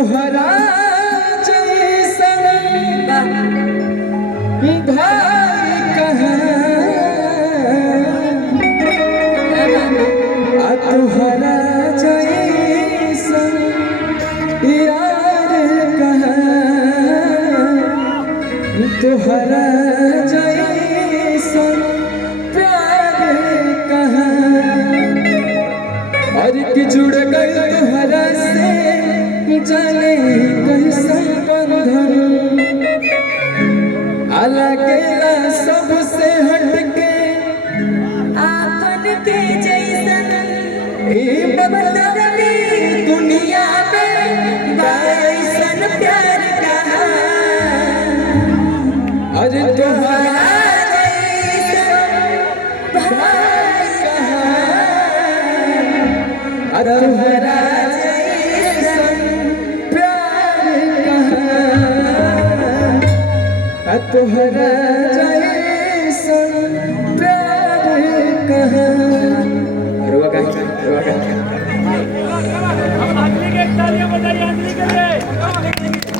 तुहरा जैसन भाई कहाँ तुहरा जैसन यार कहाँ तुहरा जैसन प्यार कहाँ और कि जुड़ गई तुहरा से जाने कैसन बंधन अलगेला सबसे हटके आपन के जैसन बदलनी दुनिया में कैसन प्यार कहाँ अरे तुहरा जैसन भाई कहाँ अरे तुहरा जैसन प्यार कहाँ तुहरा जैसन प्यार कहाँ रुआ का अंजलि के तालियां बजाइए अंजलि के लिए